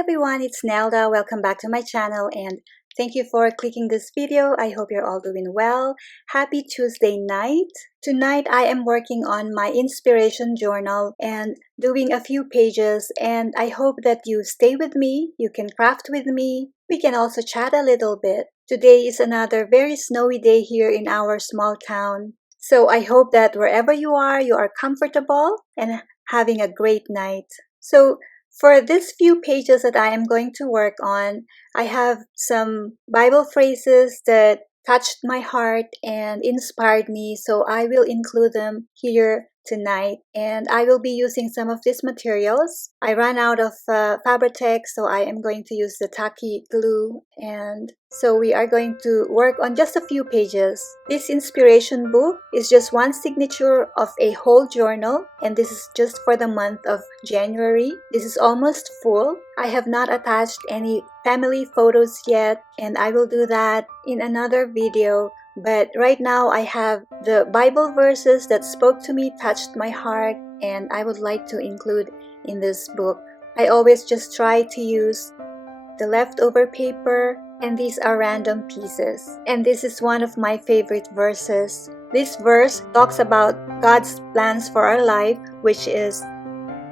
everyone, it's Nelda. Welcome back to my channel and thank you for clicking this video. I hope you're all doing well. Happy Tuesday night. Tonight I am working on my inspiration journal and doing a few pages, and I hope that you stay with me. You can craft with me. We can also chat a little bit. Today is another very snowy day here in our small town. So I hope that wherever you are comfortable and having a great night. So for these few pages that I am going to work on, I have some Bible phrases that touched my heart and inspired me, so I will include them here tonight. And I will be using some of these materials. I ran out of Fabri-Tex, so I am going to use the tacky glue, and so we are going to work on just a few pages. This inspiration book is just one signature of a whole journal, and this is just for the month of January. This is almost full. I have not attached any family photos yet, and I will do that in another video. But right now I have the Bible verses that spoke to me, touched my heart, and I would like to include in this book. I always just try to use the leftover paper, and these are random pieces. And this is one of my favorite verses. This verse talks about God's plans for our life, which is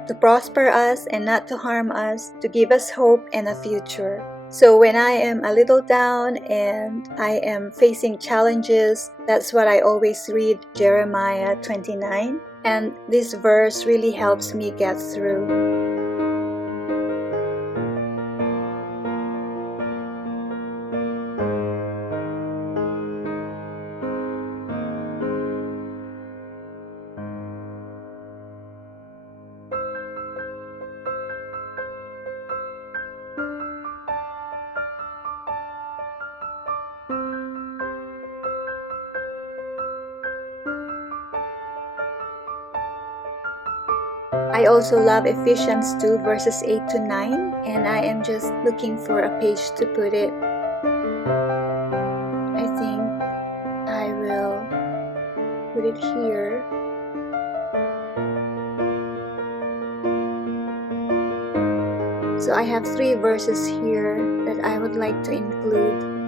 to prosper us and not to harm us, to give us hope and a future. So when I am a little down and I am facing challenges, that's what I always read, Jeremiah 29. And this verse really helps me get through. I also love Ephesians 2 verses 8 to 9, and I am just looking for a page to put it. I think I will put it here. So I have 3 verses here that I would like to include.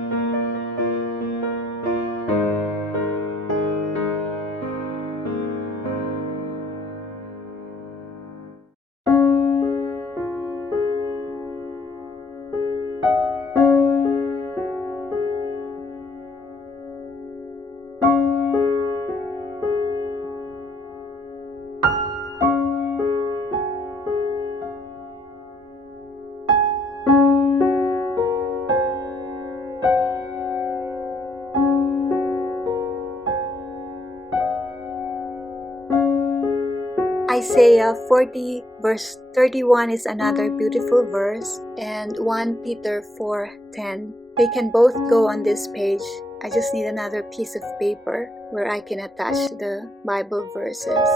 Isaiah 40 verse 31 is another beautiful verse, and 1 Peter 4:10. They can both go on this page. I just need another piece of paper where I can attach the Bible verses.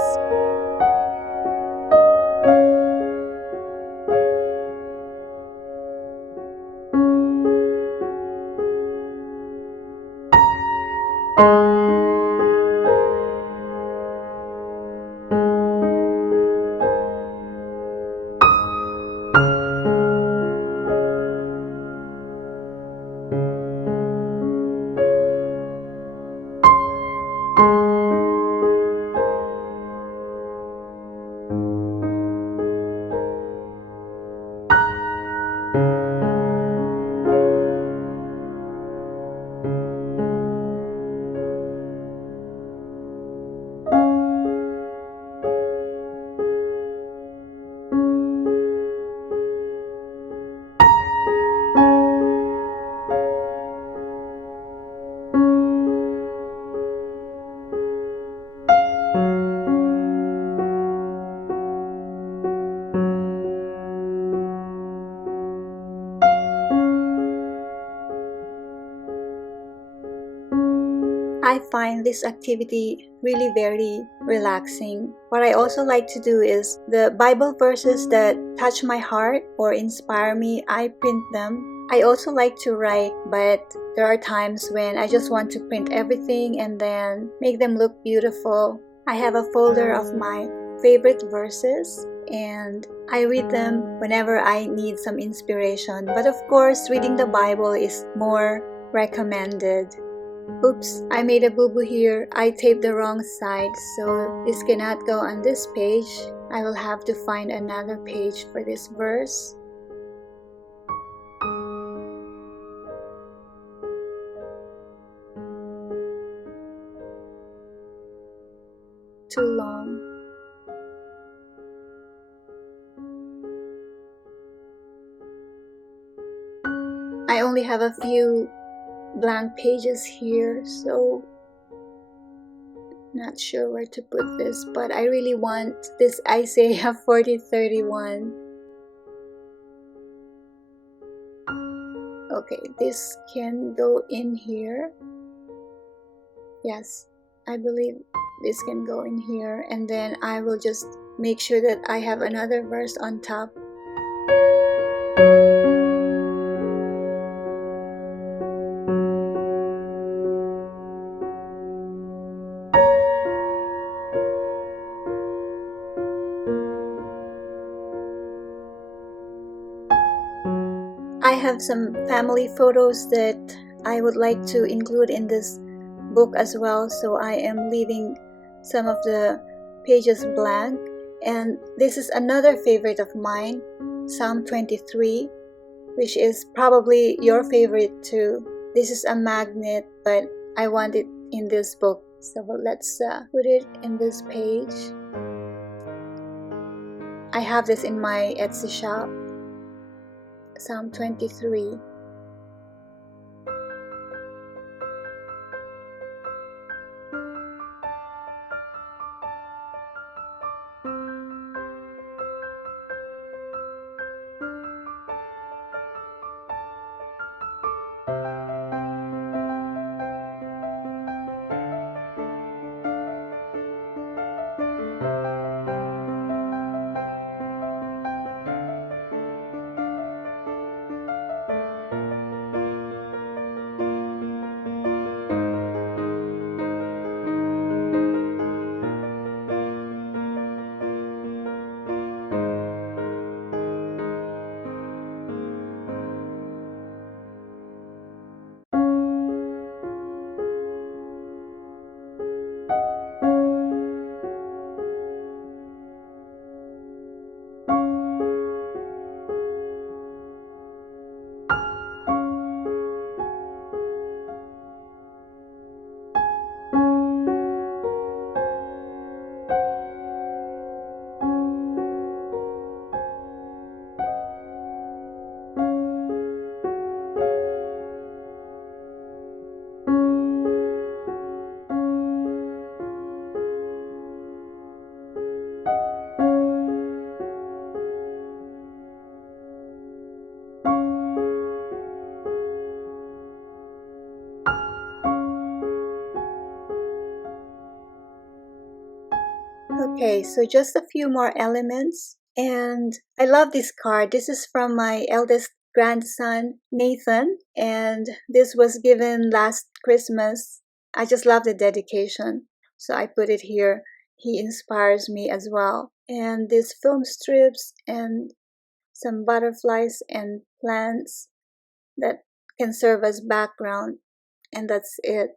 I find this activity really very relaxing. What I also like to do is the Bible verses that touch my heart or inspire me, I print them. I also like to write, but there are times when I just want to print everything and then make them look beautiful. I have a folder of my favorite verses, and I read them whenever I need some inspiration. But of course, reading the Bible is more recommended. Oops, I made a boo-boo here. I taped the wrong side, so this cannot go on this page. I will have to find another page for this verse. Too long. I only have a few blank pages here, so not sure where to put this, but I really want this Isaiah 40:31. Okay, this can go in here. Yes, I believe this can go in here, and then I will just make sure that I have another verse on top. I have some family photos that I would like to include in this book as well, so I am leaving some of the pages blank. And this is another favorite of mine, Psalm 23, which is probably your favorite too. This is a magnet, but I want it in this book, so let's put it in this page. I have this in my Etsy shop. Psalm 23. Okay, so just a few more elements, and I love this card. This is from my eldest grandson, Nathan, and this was given last Christmas. I just love the dedication, so I put it here. He inspires me as well. And these film strips and some butterflies and plants that can serve as background, and that's it.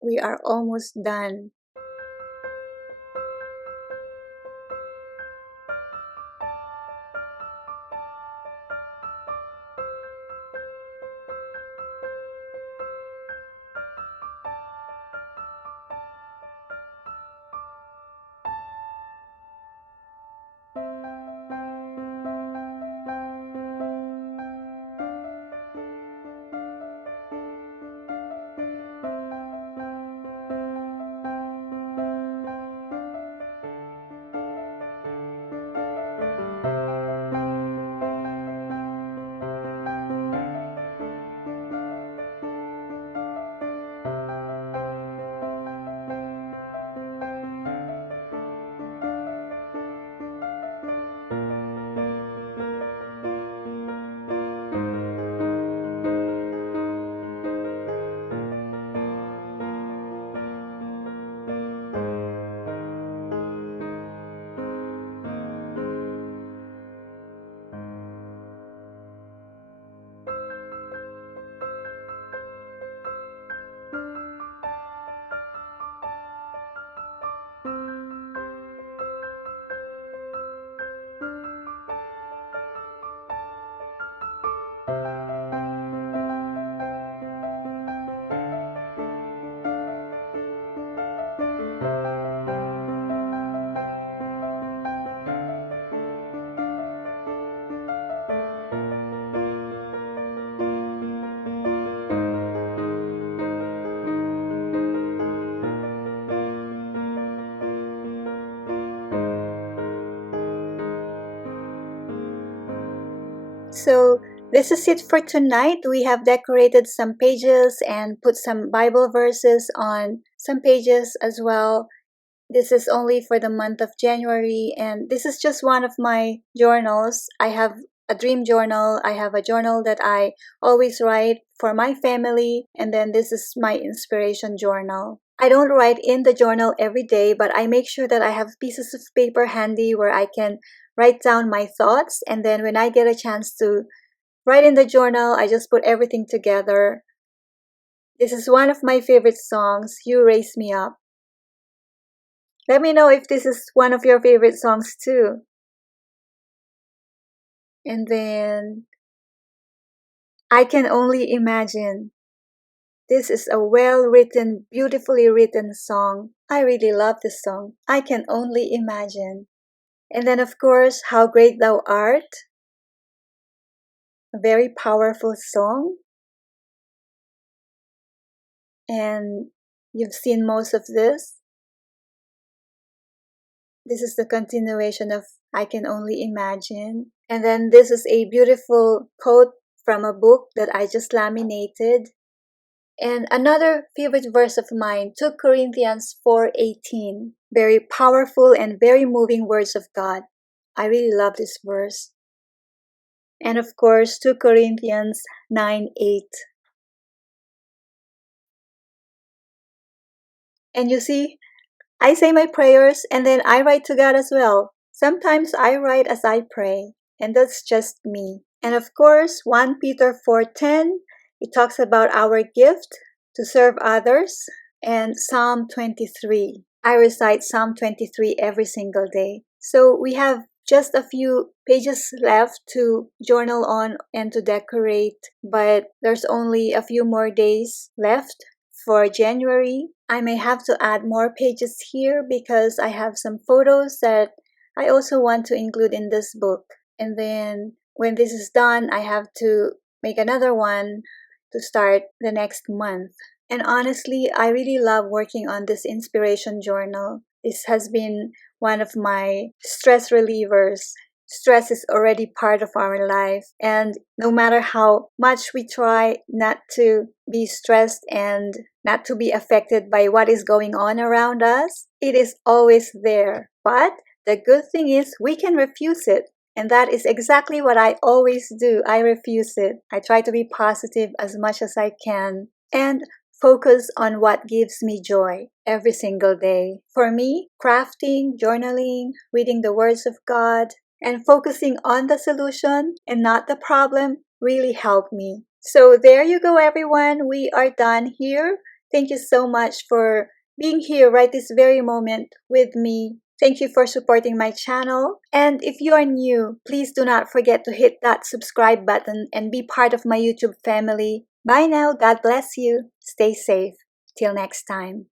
We are almost done. So this is it for tonight. We have decorated some pages and put some Bible verses on some pages as well. This is only for the month of January, and this is just one of my journals. I have a dream journal. I have a journal that I always write for my family, and then this is my inspiration journal. I don't write in the journal every day, but I make sure that I have pieces of paper handy where I can write down my thoughts, and then when I get a chance to write in the journal, I just put everything together. This is one of my favorite songs, You Raise Me Up. Let me know if this is one of your favorite songs too. And then, I Can Only Imagine. This is a well-written, beautifully written song. I really love this song. I Can Only Imagine. And then, of course, How Great Thou Art. A very powerful song. And you've seen most of this. This is the continuation of I Can Only Imagine. And then this is a beautiful quote from a book that I just laminated. And another favorite verse of mine, 2 Corinthians 4:18. Very powerful and very moving words of God. I really love this verse. And of course, 2 Corinthians 9:8. And you see, I say my prayers and then I write to God as well. Sometimes I write as I pray, and that's just me. And of course, 1 Peter 4:10, it talks about our gift to serve others, and Psalm 23. I recite Psalm 23 every single day. So we have just a few pages left to journal on and to decorate, but there's only a few more days left for January. I may have to add more pages here because I have some photos that I also want to include in this book. And then when this is done, I have to make another one to start the next month. And honestly, I really love working on this inspiration journal. This has been one of my stress relievers. Stress is already part of our life, and no matter how much we try not to be stressed and not to be affected by what is going on around us, it is always there. But the good thing is we can refuse it, and that is exactly what I always do. I refuse it. I try to be positive as much as I can and focus on what gives me joy every single day. For me, crafting, journaling, reading the words of God, and focusing on the solution and not the problem really helped me. So there you go, everyone. We are done here. Thank you so much for being here right this very moment with me. Thank you for supporting my channel. And if you are new, please do not forget to hit that subscribe button and be part of my YouTube family. Bye now. God bless you. Stay safe. Till next time.